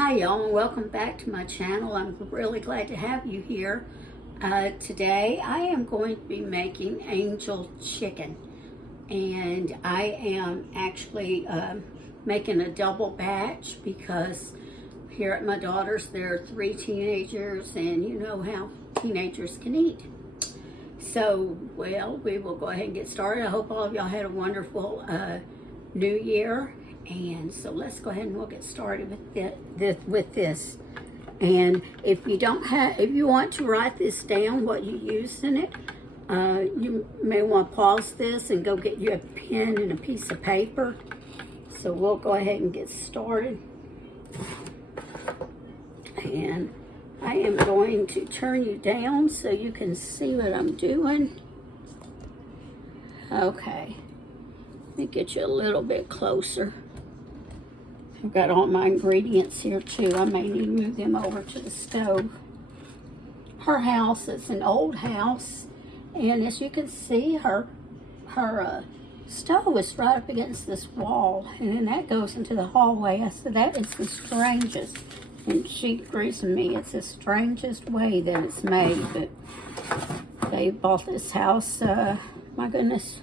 Hi y'all, and welcome back to my channel. I'm really glad to have you here. Today I am going to be making angel chicken, and I am actually making a double batch because here at my daughter's there are 3 teenagers, and you know how teenagers can eat. So, well, we will go ahead and get started. I hope all of y'all had a wonderful new year. And so let's go ahead and we'll get started with this. And if you want to write this down, what you use in it, you may want to pause this and go get you a pen and a piece of paper. So we'll go ahead and get started. And I am going to turn you down so you can see what I'm doing. Okay, let me get you a little bit closer. I've got all my ingredients here too. I may need to move them over to the stove. Her house is an old house, and as you can see, her stove is right up against this wall, and then that goes into the hallway. I said, that is the strangest, and she agrees with me, it's the strangest way that it's made. But they bought this house, my goodness,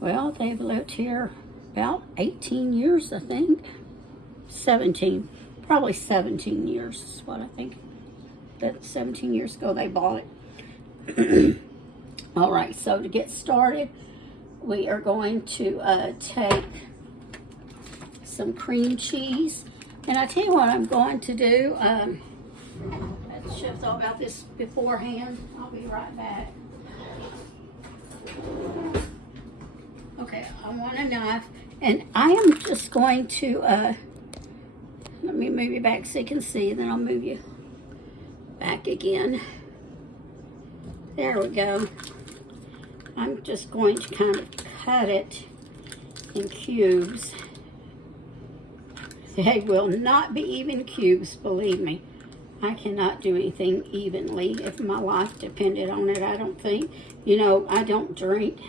well, they've lived here about 18 years, I think. 17, probably 17 years is what I think. That 17 years ago they bought it. All right, so to get started, we are going to take some cream cheese. And I tell you what I'm going to do. I should have thought about this beforehand. I'll be right back. Okay, I want a knife, and I am just going to, let me move you back so you can see, then I'll move you back again. There we go. I'm just going to kind of cut it in cubes. They will not be even cubes, believe me. I cannot do anything evenly if my life depended on it, I don't think. You know, I don't drink.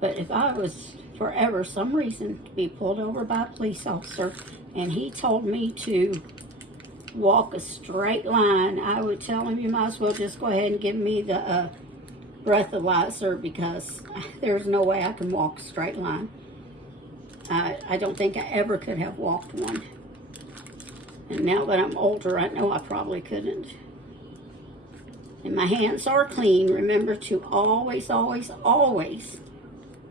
But if I was forever, some reason, to be pulled over by a police officer and he told me to walk a straight line, I would tell him, you might as well just go ahead and give me the breathalyzer, because there's no way I can walk a straight line. I don't think I ever could have walked one. And now that I'm older, I know I probably couldn't. And my hands are clean. Remember to always, always, always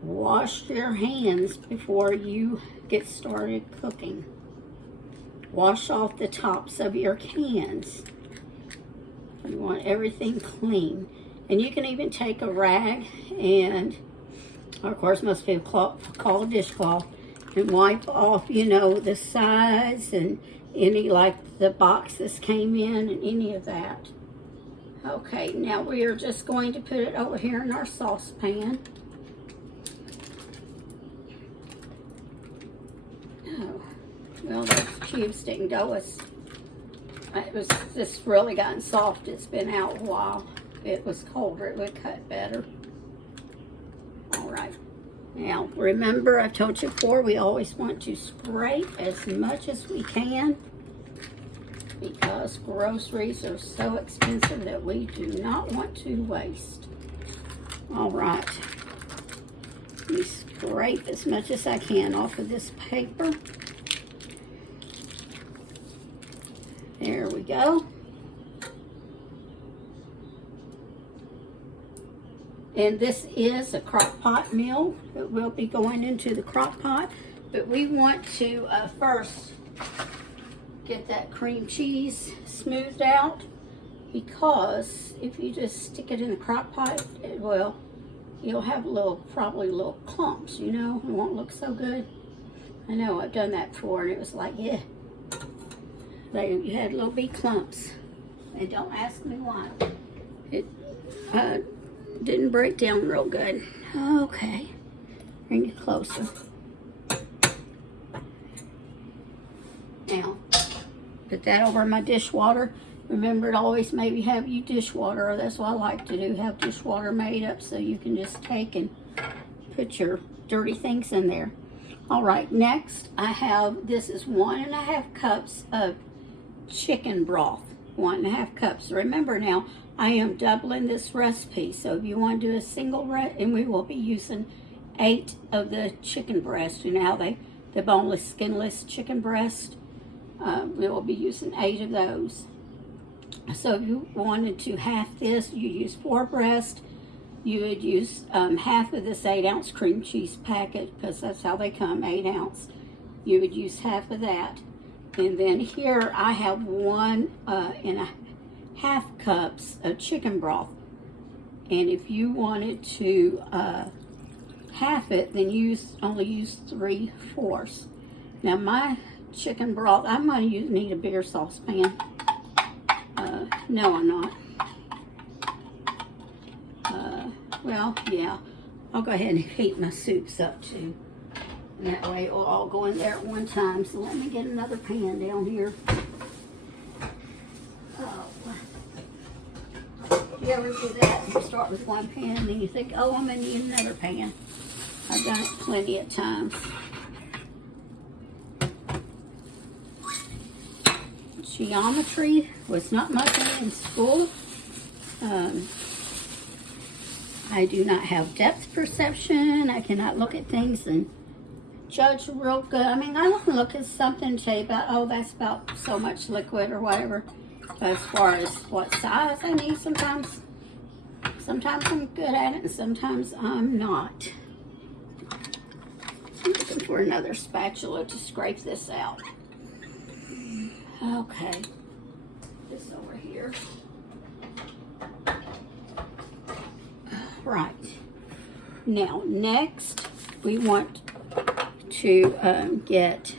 wash your hands before you get started cooking. Wash off the tops of your cans. You want everything clean. And you can even take a rag and, of course, most people call a dishcloth, and wipe off, you know, the sides and any, like the box this came in and any of that. Okay, now we are just going to put it over here in our saucepan. Well, those cubes didn't go as, it was just really gotten soft. It's been out a while. If it was colder, it would cut better. All right. Now, remember, I've told you before, we always want to scrape as much as we can, because groceries are so expensive that we do not want to waste. All right. Let me scrape as much as I can off of this paper. There we go. And this is a crock pot meal. It will be going into the crock pot. But we want to first get that cream cheese smoothed out, because if you just stick it in the crock pot, you'll have probably little clumps, you know. It won't look so good. I know, I've done that before, and it was like, yeah. You had little big clumps, and don't ask me why. It didn't break down real good. Okay, bring it closer. Now, put that over my dishwater. Remember to always maybe have you dishwater, or that's what I like to do, have dishwater made up so you can just take and put your dirty things in there. All right, next I have, this is 1.5 cups of chicken broth. 1.5 cups. Remember now, I am doubling this recipe. So if you want to do a single, and we will be using 8 of the chicken breast. You know how the boneless, skinless chicken breast? We will be using 8 of those. So if you wanted to half this, you use 4 breast. You would use half of this 8-ounce cream cheese packet, because that's how they come, 8 ounce. You would use half of that. And then here I have 1.5 cups of chicken broth. And if you wanted to half it, then only use 3/4. Now my chicken broth, I'm going to need a bigger saucepan. No, I'm not. Well, yeah, I'll go ahead and heat my soups up too. And that way it'll all go in there at one time. So let me get another pan down here. Oh. You ever do that? You start with one pan and then you think, oh, I'm going to need another pan. I've done it plenty of times. Geometry was not my thing in school. I do not have depth perception. I cannot look at things and judge real good. I mean, I can look at something and say about, oh, that's about so much liquid or whatever. But as far as what size I need, sometimes I'm good at it and sometimes I'm not. I'm looking for another spatula to scrape this out. Okay, this over here. Right. Now, next, we want to get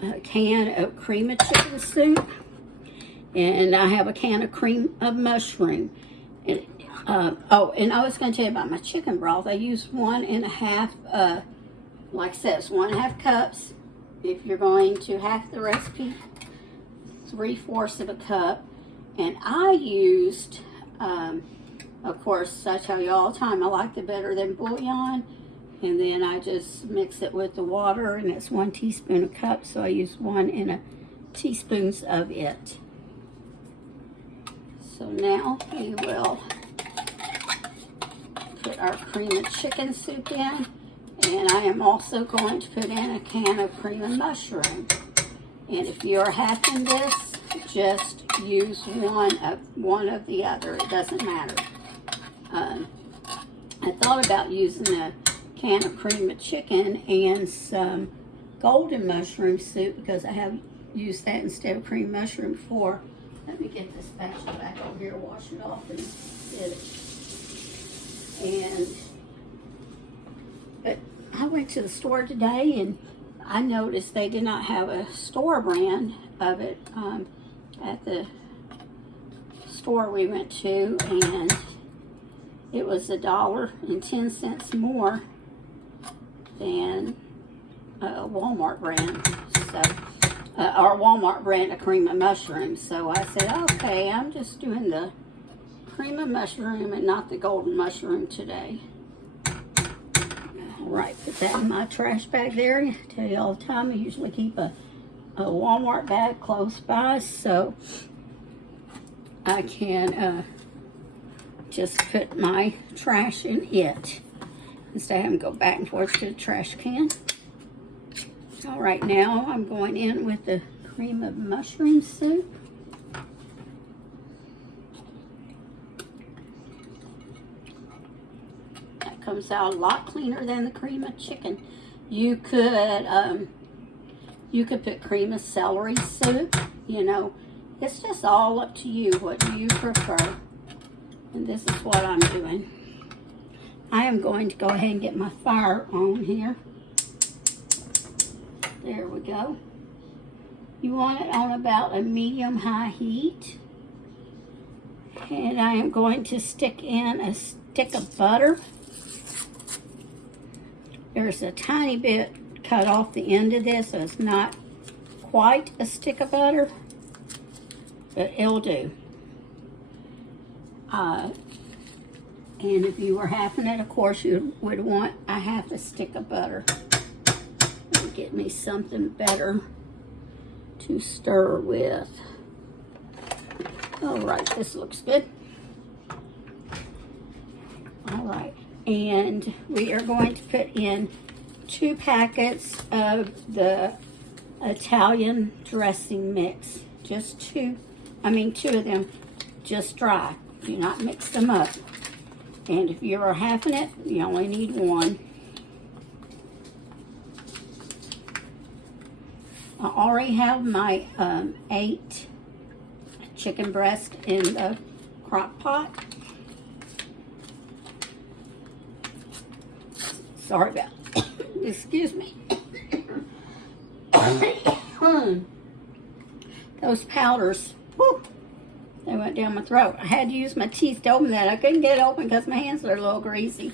a can of cream of chicken soup. And I have a can of cream of mushroom. And, and I was going to tell you about my chicken broth. I use 1.5, like it says, 1.5 cups. If you're going to half the recipe, 3/4 of a cup. And I used, of course, I tell you all the time, I like the better than bouillon. And then I just mix it with the water, and it's 1 teaspoon a cup. So I use 1 teaspoons of it. So now we will put our cream of chicken soup in. And I am also going to put in a can of cream of mushroom. And if you're halving this, just use one of the other. It doesn't matter. I thought about using a can of cream of chicken and some golden mushroom soup because I have used that instead of cream mushroom before. Let me get this spatula back over here, wash it off and get it. But I went to the store today and I noticed they did not have a store brand of it at the store we went to, and it was $1.10 more than a Walmart brand. So, our Walmart brand of cream of mushroom. So I said, okay, I'm just doing the cream of mushroom and not the golden mushroom today. All right, put that in my trash bag there. I tell you all the time, I usually keep a Walmart bag close by so I can just put my trash in it instead of having to go back and forth to the trash can. All right, now I'm going in with the cream of mushroom soup. That comes out a lot cleaner than the cream of chicken. You could put cream of celery soup. You know, it's just all up to you. What do you prefer? And this is what I'm doing. I am going to go ahead and get my fire on here. There we go. You want it on about a medium-high heat. And I am going to stick in a stick of butter. There's a tiny bit cut off the end of this, so it's not quite a stick of butter, but it'll do. And if you were halving it, of course, you would want a half a stick of butter. get me something better to stir with. All right, this looks good. All right, and we are going to put in 2 packets of the Italian dressing mix. Just 2, 2 of them, just dry. Do not mix them up. And if you are halving it, you only need 1. I already have my 8 chicken breast in the crock pot. Sorry about excuse me. Those powders, whew, they went down my throat. I had to use my teeth to open that. I couldn't get it open because my hands are a little greasy.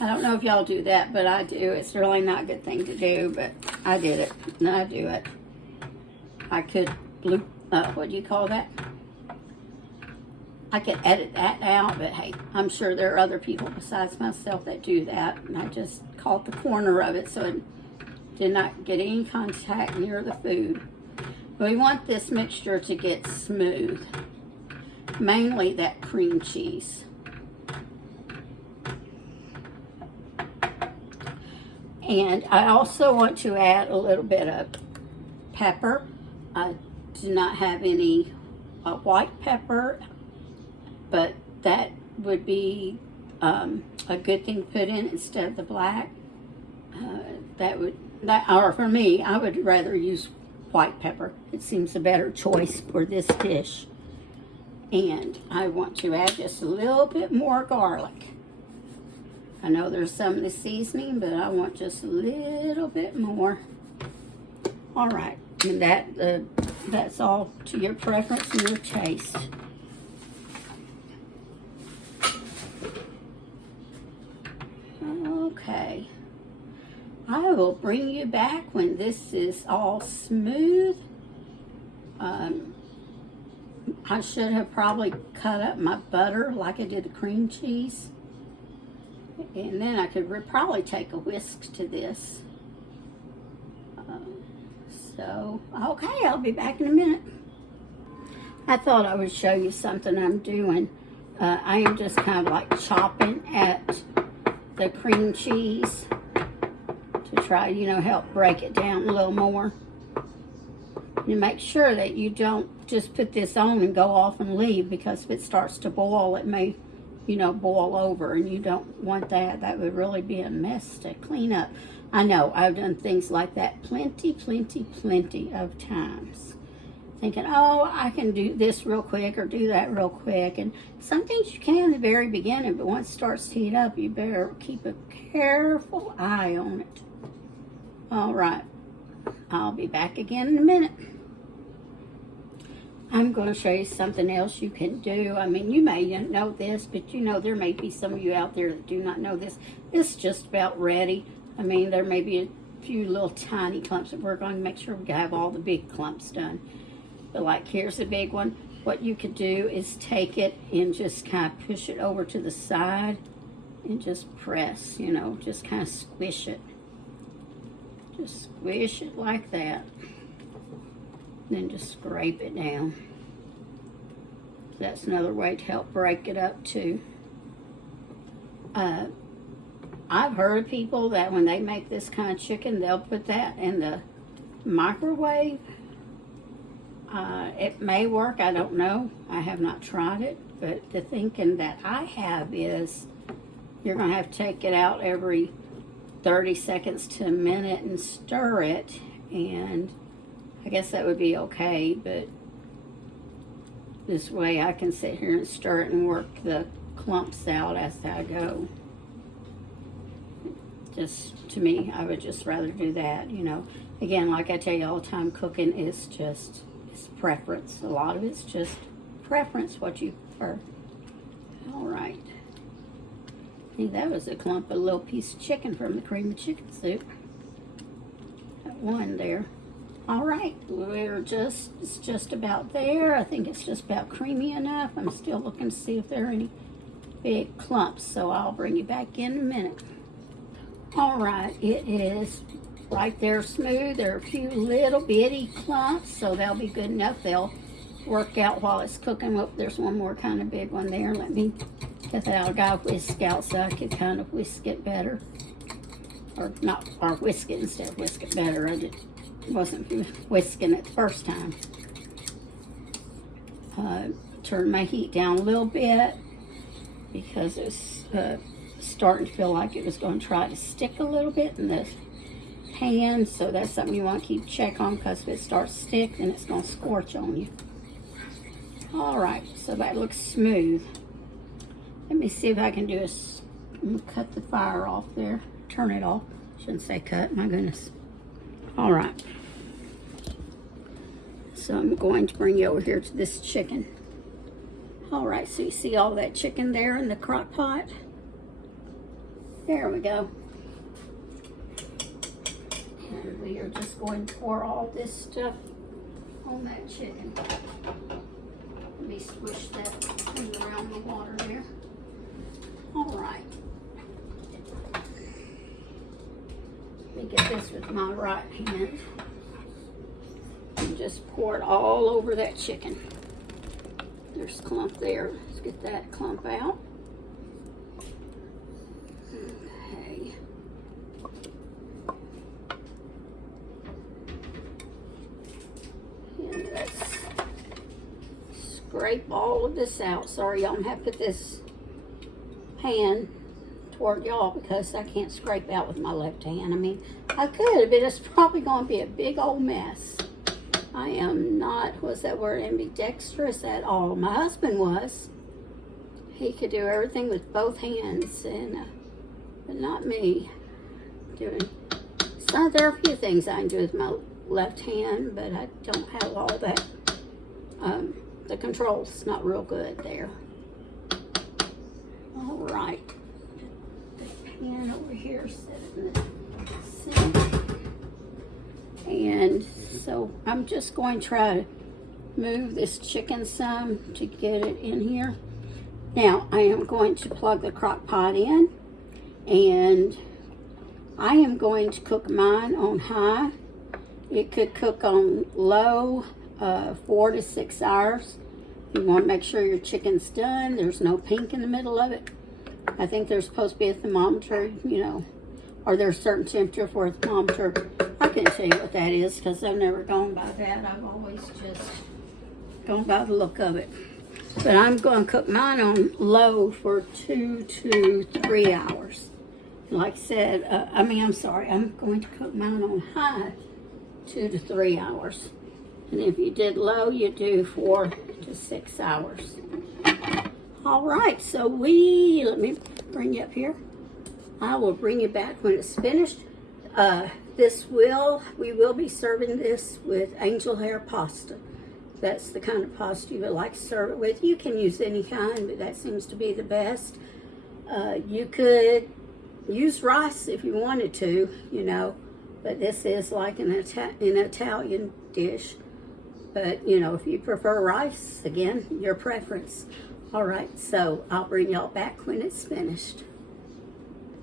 I don't know if y'all do that, but I do. It's really not a good thing to do, but I did it. And I do it. I could what do you call that? I could edit that out, but hey, I'm sure there are other people besides myself that do that. And I just caught the corner of it so it did not get any contact near the food. But we want this mixture to get smooth. Mainly that cream cheese. And I also want to add a little bit of pepper. I do not have any white pepper, but that would be a good thing to put in instead of the black. Or for me, I would rather use white pepper. It seems a better choice for this dish. And I want to add just a little bit more garlic. I know there's some in the seasoning, but I want just a little bit more. All right, and that's all to your preference and your taste. Okay. I will bring you back when this is all smooth. I should have probably cut up my butter like I did the cream cheese. And then I could probably take a whisk to this. Okay, I'll be back in a minute. I thought I would show you something I'm doing. I am just kind of like chopping at the cream cheese to try, help break it down a little more. You make sure that you don't just put this on and go off and leave, because if it starts to boil, it may, boil over, and you don't want that. That would really be a mess to clean up. I know, I've done things like that plenty of times. Thinking, oh, I can do this real quick or do that real quick. And some things you can in the very beginning, but once it starts to heat up, you better keep a careful eye on it. All right, I'll be back again in a minute. I'm going to show you something else you can do. You may know this, but there may be some of you out there that do not know this. It's just about ready. There may be a few little tiny clumps, but we're going to make sure we have all the big clumps done. But like, here's a big one. What you could do is take it and just kind of push it over to the side and just press, just kind of squish it. Just squish it like that. Then just scrape it down. That's another way to help break it up too. I've heard of people that when they make this kind of chicken, they'll put that in the microwave. It may work, I don't know. I have not tried it, but the thinking that I have is you're going to have to take it out every 30 seconds to a minute and stir it, and I guess that would be okay, but this way I can sit here and stir it and work the clumps out as I go. Just, to me, I would just rather do that, Again, like I tell you all the time, cooking is just, it's preference. A lot of it's just preference, what you prefer. All right. See, that was a clump of a little piece of chicken from the cream of chicken soup. That one there. All right, it's just about there. I think it's just about creamy enough. I'm still looking to see if there are any big clumps, so I'll bring you back in a minute. All right, it is right there smooth. There are a few little bitty clumps, so they'll be good enough. They'll work out while it's cooking. Oh, there's one more kind of big one there. Let me get that out. I got a whisk out so I could kind of whisk it better. Or not, or whisk it instead of whisk it better. I wasn't whisking it the first time. Turn my heat down a little bit because it's starting to feel like it was going to try to stick a little bit in the pan. So that's something you want to keep check on, because if it starts to stick, then it's going to scorch on you. All right, so that looks smooth. Let me see if I can do cut the fire off there. Turn it off. Shouldn't say cut, my goodness. All right. So I'm going to bring you over here to this chicken. All right, so you see all that chicken there in the crock pot? There we go. And we are just going to pour all this stuff on that chicken. Let me swish that thing around the water there. All right. Let me get this with my right hand. And just pour it all over that chicken. There's a clump there. Let's get that clump out. Okay. And let's scrape all of this out. Sorry, y'all, I'm gonna have to put this pan toward y'all because I can't scrape out with my left hand. I mean, I could, but it's probably gonna be a big old mess. I am not, what's that word, ambidextrous at all. My husband was. He could do everything with both hands, and but not me. So there are a few things I can do with my left hand, but I don't have all that. The control's not real good there. All right. The pan over here, set it in the sink. And so I'm just going to try to move this chicken some to get it in here. Now I am going to plug the crock pot in, and I am going to cook mine on high. It could cook on low 4 to 6 hours. You want to make sure your chicken's done. There's no pink in the middle of it. I think there's supposed to be a thermometer, you know, or there's a certain temperature for a thermometer. I couldn't tell you what that is because I've never gone by that. I've always just gone by the look of it. But I'm going to cook mine on low for 2 to 3 hours. Like I said, I'm going to cook mine on high 2 to 3 hours. And if you did low, you do 4 to 6 hours. All right, so let me bring you up here. I will bring you back when it's finished. We will be serving this with angel hair pasta. That's the kind of pasta you would like to serve it with. You can use any kind, but that seems to be the best. You could use rice if you wanted to, you know, but this is like an Italian dish. But, you know, if you prefer rice, again, your preference. All right, so I'll bring y'all back when it's finished.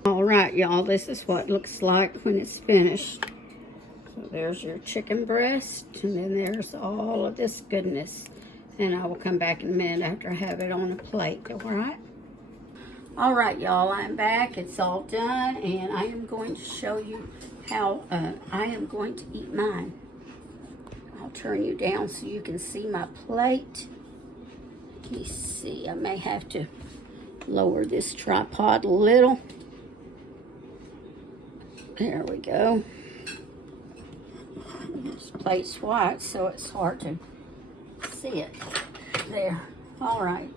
All right, y'all, this is what it looks like when it's finished. So there's your chicken breast, and then there's all of this goodness. And I will come back in a minute after I have it on a plate, all right? All right, y'all, I'm back. It's all done, and I am going to show you how I am going to eat mine. I'll turn you down so you can see my plate. Let me see, I may have to lower this tripod a little. There we go. This plate's white, so it's hard to see it. There. All right.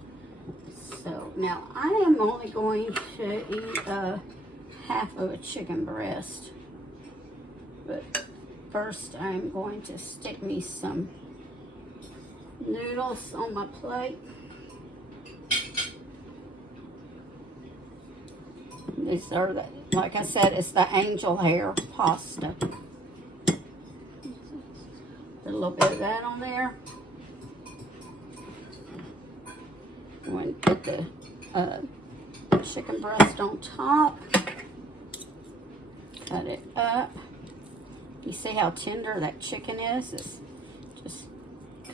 So now I am only going to eat half of a chicken breast. But first I'm going to stick me some noodles on my plate. These are the, like I said, it's the angel hair pasta. Put a little bit of that on there. I'm going to put the chicken breast on top. Cut it up. You see how tender that chicken is? It's just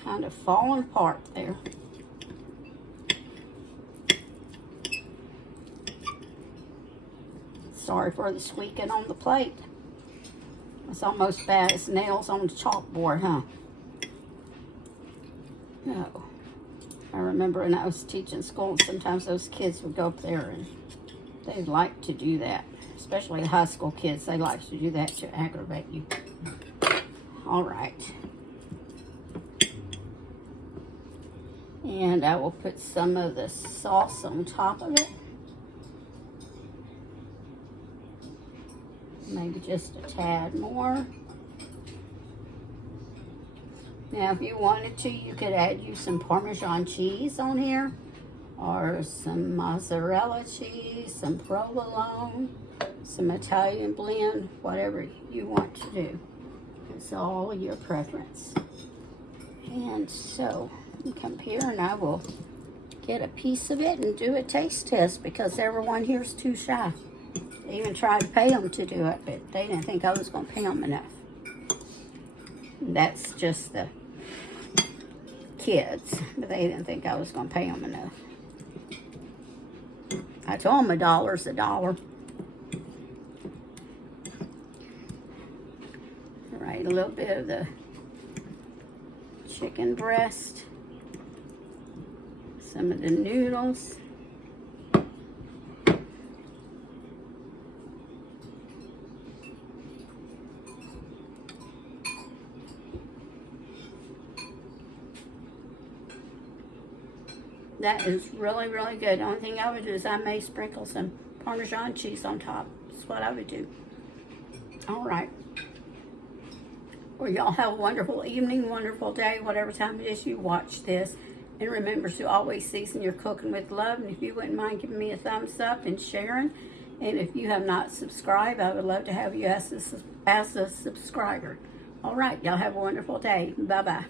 kind of falling apart there. Sorry for the squeaking on the plate. It's almost bad as nails on the chalkboard, huh? No. I remember when I was teaching school, sometimes those kids would go up there and they'd like to do that. Especially the high school kids, they like to do that to aggravate you. All right. And I will put some of the sauce on top of it. Maybe just a tad more. Now, if you wanted to, you could add some Parmesan cheese on here, or some mozzarella cheese, some provolone, some Italian blend, whatever you want to do. It's all your preference. And so, you come here and I will get a piece of it and do a taste test, because everyone here's too shy. They even tried to pay them to do it, but they didn't think I was going to pay them enough. That's just the kids, but they didn't think I was going to pay them enough. I told them $1's a dollar. All right, a little bit of the chicken breast, some of the noodles. That is really, really good. The only thing I would do is I may sprinkle some Parmesan cheese on top. That's what I would do. All right. Well, y'all have a wonderful evening, wonderful day, whatever time it is you watch this. And remember to always season your cooking with love. And if you wouldn't mind giving me a thumbs up and sharing. And if you have not subscribed, I would love to have you as a subscriber. All right. Y'all have a wonderful day. Bye-bye.